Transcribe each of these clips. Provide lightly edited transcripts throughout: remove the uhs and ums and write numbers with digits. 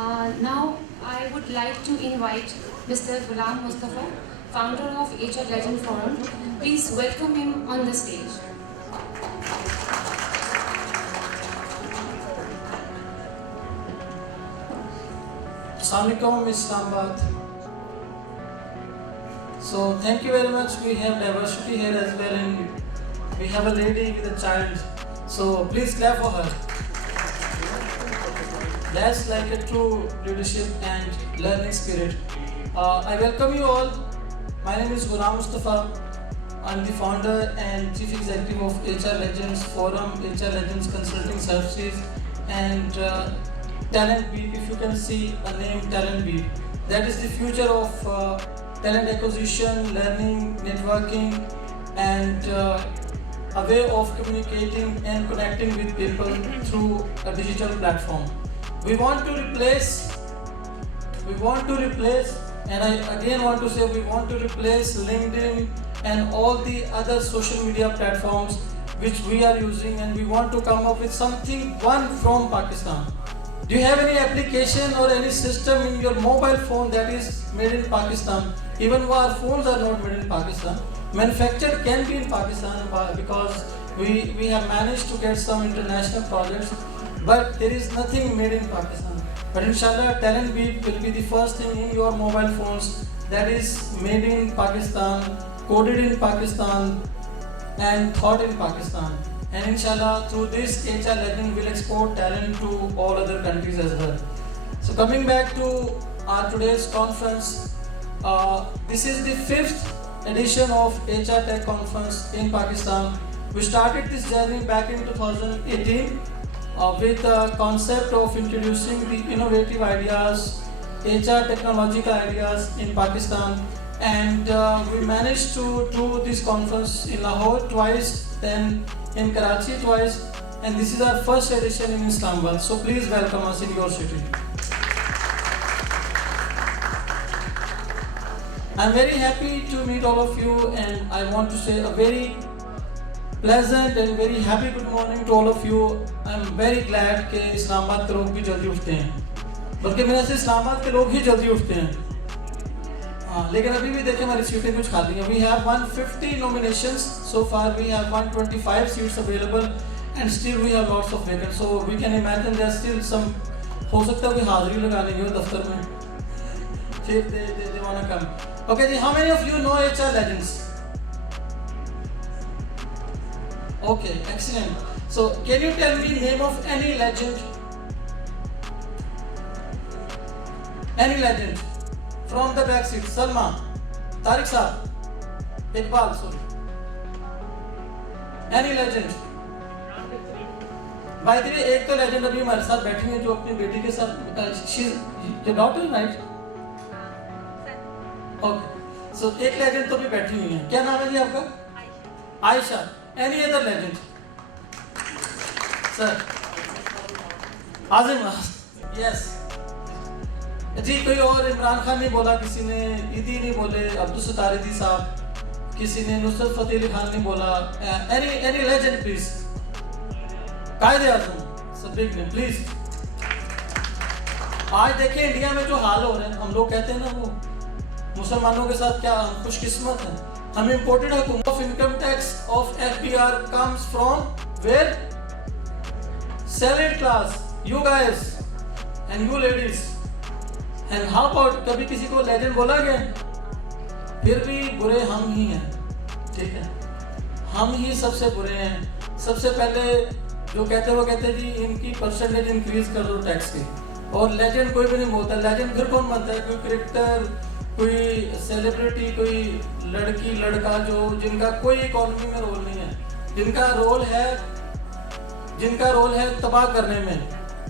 Now I would like to invite Mr. Ghulam Mustafa, founder of HR Legend Forum. Please welcome him on the stage. Assalamualaikum Islamabad. So thank you very much. We have diversity here as well, and we have a lady with a child. So please clap for her. That's like a true leadership and learning spirit. I welcome you all. My name is Ghulam Mustafa. I'm the founder and chief executive of HR Legends Forum, HR Legends Consulting Services, and Talent Beat. If you can see a name, Talent Beat, that is the future of talent acquisition, learning, networking, and a way of communicating and connecting with people through a digital platform. We want to replace, and I again want to say we want to replace LinkedIn and all the other social media platforms which we are using, and we want to come up with something one from Pakistan. Do you have any application or any system in your mobile phone that is made in Pakistan? Even though our phones are not made in Pakistan, manufactured can be in Pakistan because we have managed to get some international projects, but there is nothing made in Pakistan. But inshallah, Talent Beat will be the first thing in your mobile phones that is made in Pakistan, coded in Pakistan, and thought in Pakistan. And inshallah, through this HR Legend will export talent to all other countries as well. So coming back to our today's conference, this is the 5th edition of HR Tech Conference in Pakistan. We started this journey back in 2018 with the concept of introducing the innovative ideas, HR technological ideas in Pakistan, and we managed to do this conference in Lahore twice, then in Karachi twice, and this is our first edition in Islamabad. So please welcome us in your city. I'm very happy to meet all of you, and I want to say a very pleasant and very happy good morning to all of you. I'm very glad कि इस्लामाबाद के लोग भी जल्दी उठते हैं, बल्कि मेरे से इस्लामाबाद के लोग ही जल्दी उठते हैं. लेकिन अभी भी देखें हमारी सीटें कुछ खाली हैं. We have 150 nominations so far. We have 125 seats available, and still we have lots of vacancies. So we can imagine there's still some. हो सकता है कोई हाजिरी लगाने की हो दफ्तर में. ठीक, they wanna come. Okay, how many of you know HR Legends? Okay, excellent. So can you tell me name of any legend? Any legend? From the back seat, Salma, Tariq Saab, Iqbal, sorry. Any legend? By the way, एक तो legend अभी हमारे साथ बैठी है जो अपनी बेटी के साथ, she's your daughter, right? Okay. So एक legend तो भी बैठी हुई है. क्या नाम है जी आपका? Ayesha. Any other legend? Sir. Azim. Yes. जी कोई और इमरान खान नहीं बोला, किसी ने ईदी नहीं बोले, अब्दुल सत्तार ईदी साहब, किसी ने नुसरत फतेह अली खान नहीं बोला. Any legend please? कायदे आज़म. So big name please. आज देखें इंडिया में जो हाल हो रहे हैं, हम लोग कहते हैं ना वो मुसलमानों के साथ क्या हम खुशकिस्मत हैं. हम इम्पोर्टेड हुकूमत of income tax of FBR comes from where? Salaried class, you guys and you ladies. And how about कभी किसी को लेजेंड बोला गया? फिर भी बुरे हम ही हैं, ठीक है? हम ही सबसे बुरे हैं. सबसे पहले जो कहते हैं वो कहते हैं जी इनकी परसेंटेज इंक्रीज कर दो टैक्स की, और लेजेंड कोई भी नहीं बोलता. लेजेंड फिर कौन बनता है? कोई क्रिकेटर, कोई सेलिब्रिटी, कोई लड़की लड़का जो जिनका कोई इकोनॉमी में रोल नहीं है, जिनका रोल है तबाह करने में.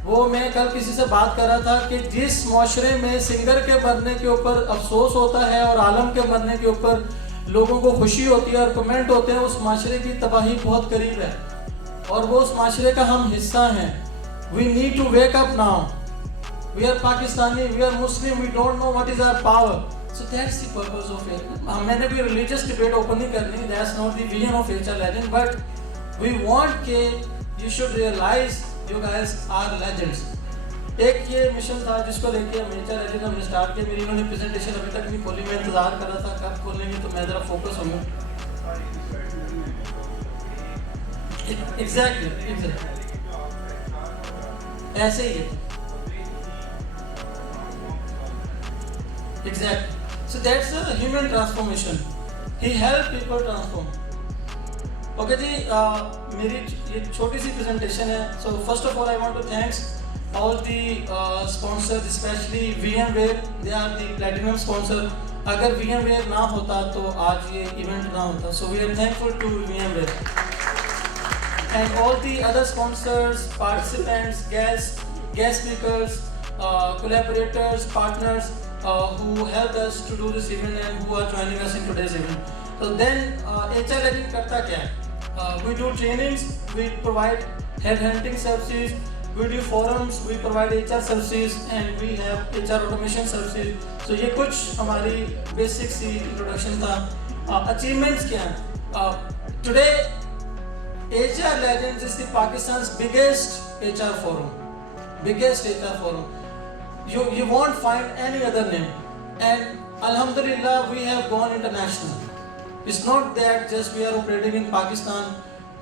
वो मैं कल किसी से बात कर रहा था कि जिस माशरे में सिंगर के मरने के ऊपर अफसोस होता है और आलम के मरने के ऊपर लोगों को खुशी होती है और कमेंट होते हैं, उस माशरे की तबाही बहुत करीब है और वो उस माशरे का हम हिस्सा हैं. We need to wake up now. We are Pakistani, we are Muslim, we don't know what is our power. So that's the purpose of it. मैंने भी रिलीजियस डिबेट ओपन नहीं करनी, that's not the vision of HR Legend, but we want के you should realize you guys are legends. एक ये mission था जिसको लेके हम एचआर एजेंट हमने स्टार्ट किया। मेरी इन्होंने प्रेजेंटेशन अभी तक नहीं खोली, मैं इंतजार कर रहा था कब खोलेंगे, तो मैं ज़रा फोकस होऊंगा। एग्जैक्टली ऐसे ही है, exactly. So that's a human transformation, he help people transform. Okay जी, मेरी ये छोटी सी प्रेजेंटेशन है। So first of all I want to thanks all the sponsors, especially VMware, they are the platinum sponsor. अगर VMware ना होता तो आज ये इवेंट ना होता, so we are thankful to VMware and all the other sponsors, participants, guest speakers, collaborators, partners who helped us to do this event and who are joining us in today's event. So then HR Legend करता क्या है? We do trainings, we provide headhunting services, we do forums, we provide HR services and we have HR automation services. So ये कुछ हमारी basic सी introduction था। Achievements क्या हैं? Today HR Legends is the Pakistan's biggest HR forum, biggest HR forum. You won't find any other name, and Alhamdulillah we have gone international. It's not that just we are operating in Pakistan.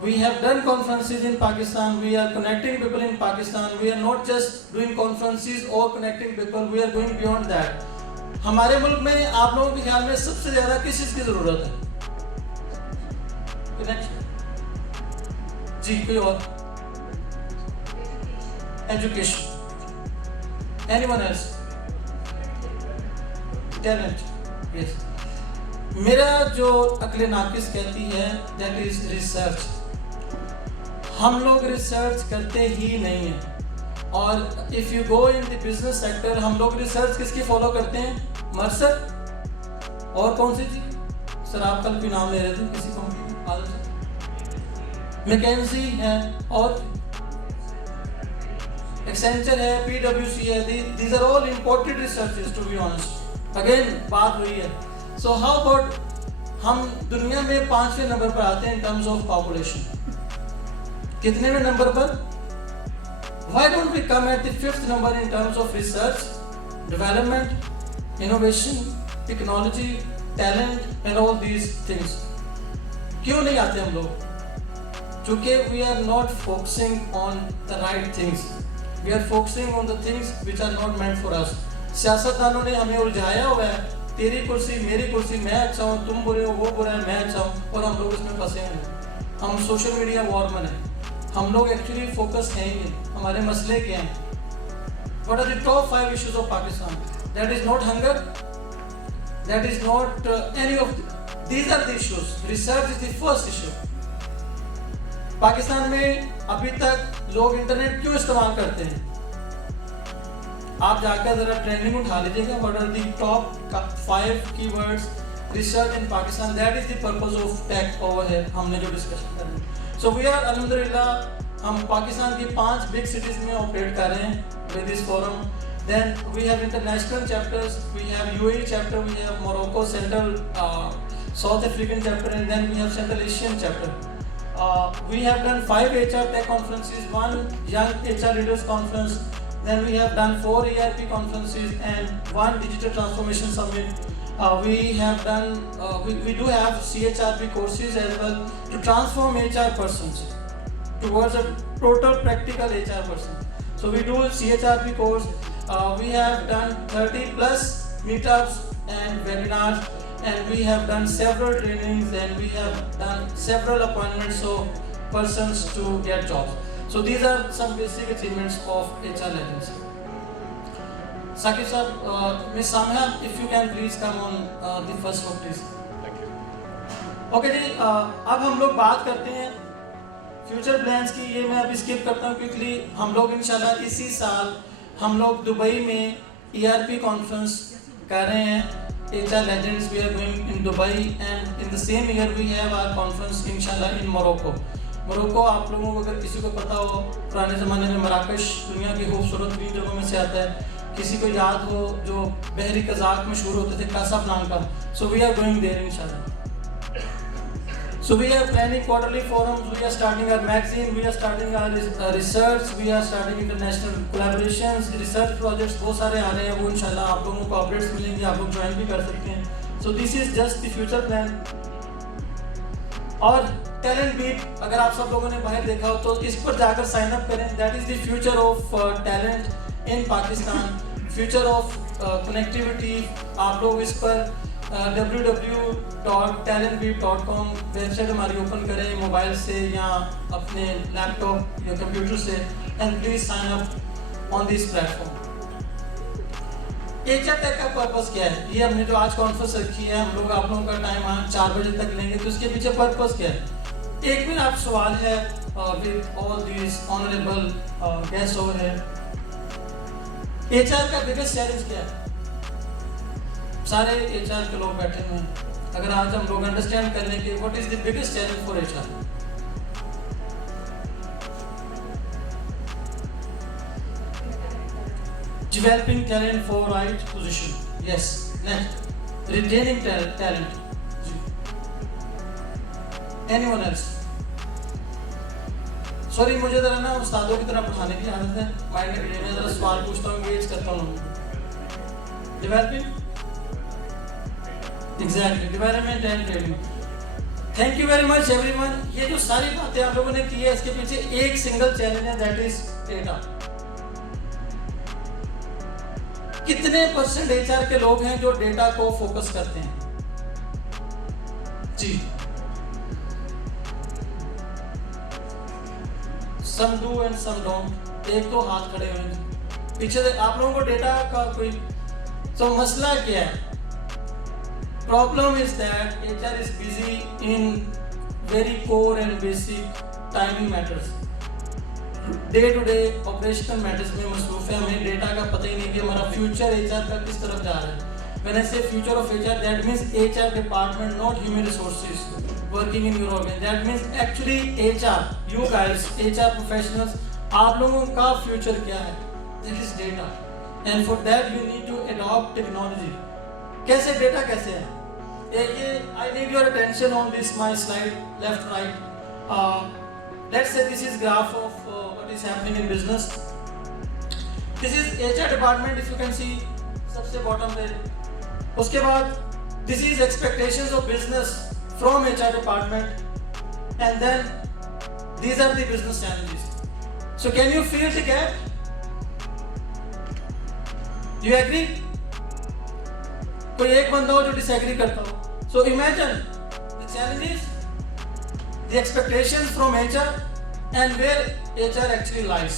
We have done conferences in Pakistan, we are connecting people in Pakistan, we are not just doing conferences or connecting people, we are going beyond that. हमारे मुल्क में आप लोगों के ख्याल में सबसे ज़्यादा किस चीज़ की ज़रूरत है? Connection. जी, कोई और? Education. Anyone else? Talent. Yes. मेरा जो अक्ल नाकिस कहती है, that is research. हम लोग रिसर्च करते ही नहीं हैं। और if you go in the business sector, हम लोग रिसर्च किसकी फॉलो करते हैं? मर्सर और कौन सी थी सर, आप कल भी नाम ले रहे थे किसी कंपनी की, मैकेंजी है और एक्सेंचर है, PwC है। These are all imported researches to be honest. Again बात हुई है। सो हाउ अबाउट हम दुनिया में 5वें नंबर पर आते हैं इन टर्म्स ऑफ पॉपुलेशन। कितने में नंबर पर? Why don't we come at the 5th number in terms of research, development, innovation, technology, talent and all these things? क्यों नहीं आते हम लोग? क्योंकि we are not focusing on the right things. We are focusing on the things which are not meant for us. सियासतदानों ने हमें उलझाया हुआ है, तेरी कुर्सी मेरी कुर्सी, मैं अच्छा हूँ तुम बुरे हो, वो बुरा है मैं अच्छा हूँ, और हम लोग इसमें फंसे हैं। हम सोशल मीडिया वॉर में हैं। हम लोग एक्चुअली फोकस हैं ही नहीं। हमारे मसले क्या हैं? What are the top 5 issues of Pakistan? That is not hunger. That is not any of these are the issues. Research is the first issue. Pakistan में अभी तक लोग इंटरनेट क्यों इस्तेमाल करते हैं? आप जाकर जरा ट्रेंडिंग उठा लीजिएगा। What are the top 5 keywords research in Pakistan? That is the purpose of tech over here. हमने जो डिस्कशन कर रहे हैं। So we are alhamdulillah, हम पाकिस्तान की 5 big cities में ऑपरेट कर रहे हैं with this forum. Then we have international chapters, we have UAE chapter, we have Morocco, Central, South African chapter, and then we have Central Asian chapter. We have done 5 HR tech conferences, 1 young HR leaders conference, then we have done 4 ERP conferences and 1 digital transformation summit. We have done, we do have CHRP courses as well to transform HR persons towards a total practical HR person. So we do CHRP course. We have done 30 plus meetups and webinars, and we have done several trainings, and we have done several appointments of persons to get jobs. So these are some basic achievements of HR Legends. Saqib sir, Ms. Samha, if you can please come on the first row please. Thank you. Okay जी, अब हम लोग बात करते हैं future plans की। ये मैं अभी स्किप करता हूँ क्विकली। हम लोग इंशाल्लाह इसी साल हम लोग दुबई में ERP कॉन्फ्रेंस कर रहे हैं। HR Legends, we are going in Dubai, and in the same year we have our conference inshallah in Morocco. Morocco आप लोगों को अगर किसी को पता हो, पुराने ज़माने में मराकश दुनिया की खूबसूरत 3 जगहों में से आता है। किसी को याद हो जो बहरी कज़ाक मशहूर होते थे Casablanca, so we are going there इंशाल्लाह। So we are planning quarterly forums, we are starting our magazine, we are starting our research, we are starting international collaborations, research projects बहुत सारे आ रहे हैं, वो इंशाल्लाह आप लोगों को अपडेट्स मिलेंगे, आप लोग ज्वाइन भी कर सकते हैं. So this is just the future plan. और टैलेंट बीट अगर आप सब लोगों ने बाहर देखा हो तो इस पर जाकर साइन अप करें. That is the future of talent in Pakistan, future of connectivity. आप लोग इस पर www.talentbeat.com वेबसाइट हमारी ओपन करें मोबाइल से या अपने लैपटॉप या कंप्यूटर से, and please sign up on this platform. HR tech का पर्पस क्या है? ये हमने जो आज कॉन्फ्रेंस रखी है, हम लोग आप लोगों का टाइम आज 4 बजे तक लेंगे, तो इसके पीछे पर्पस क्या है? एक भी आप सवाल है with all this honourable guest over है, एचआर का बिगेस्ट चैलेंज क्या है? सारे एचआर के लोग बैठे हुए हैं. अगर आज हम लोग अंडरस्टैंड कर लें कि what is the biggest challenge for HR, developing talent for right position. Yes. Next, retaining talent. Anyone else? Sorry, मुझे जरा ना उस्तादों की तरह पढ़ाने की आदत है. माइंड में मैं जरा सवाल पूछता हूँ, एंगेज करता हूँ. Developing. Exactly. Development and training. Thank you very much everyone. ये जो सारी बातें आप लोगों ने की है, इसके पीछे एक सिंगल चैलेंज है, that is data. कितने % एचआर के लोग हैं जो डेटा को फोकस करते हैं? जी, some do and some don't. एक तो हाथ खड़े हुए हैं पीछे से. आप लोगों को डेटा का कोई तो मसला क्या है? Problem is that HR is busy in very core and basic timing matters. Day to day operational matters में मसरूफ है. हमें डेटा का पता ही नहीं कि हमारा फ्यूचर एचआर का किस तरफ जा रहा है. When I say future of HR, that means HR department, not human resources working in your organization. That means actually HR, you guys HR professionals, आप लोगों का फ्यूचर क्या है? That is data, and for that you need to adopt technology. कैसे data कैसे है? ये I need your attention on this my slide left right. Let's say this is graph of what is happening in business. This is HR department, if you can see, सबसे bottom पे. उसके बाद this is expectations of business from HR department, and then these are the business challenges. So can you feel the gap? Do you agree? कोई एक बंदा हो जो disagree करता हो. So imagine the challenges, the expectations from HR and where HR actually lies.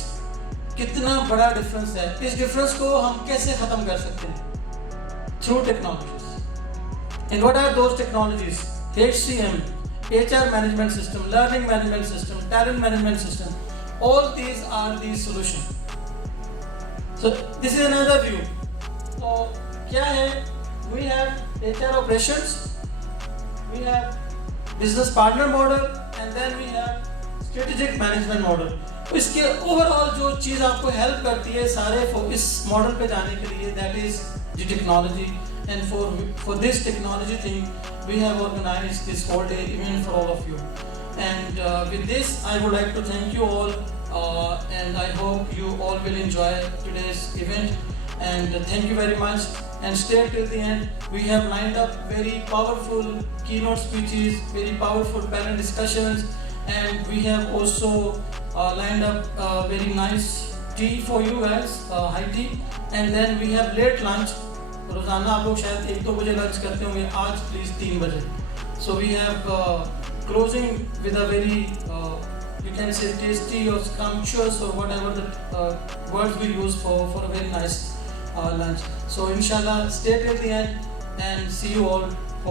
कितना बड़ा difference है. इस डिफरेंस को हम कैसे खत्म कर सकते हैं? Through technologies. And what are those technologies? HCM, HR management system, learning management system, talent management system. All these are the solution. So this is another view. So क्या है? We have HR operations, we have business partner model, and then we have strategic management model. तो इसके overall जो चीज़ आपको help करती है सारे इस मॉडल पे जाने के लिए, that is the technology. And for this technology thing, we have organized this whole day event for all of you. And with this, I would like to thank you all, and I hope you all will enjoy today's event. And thank you very much. And stay till the end. We have lined up very powerful keynote speeches, very powerful panel discussions, and we have also lined up very nice tea for you guys, high tea. And then we have late lunch. रोजाना आप लोग शायद 1-2 बजे lunch करते होंगे, आज please 3 बजे. So we have closing with a very you can say tasty or scrumptious or whatever the words we use for a very nice lunch. So inshallah, stay till the end and see you all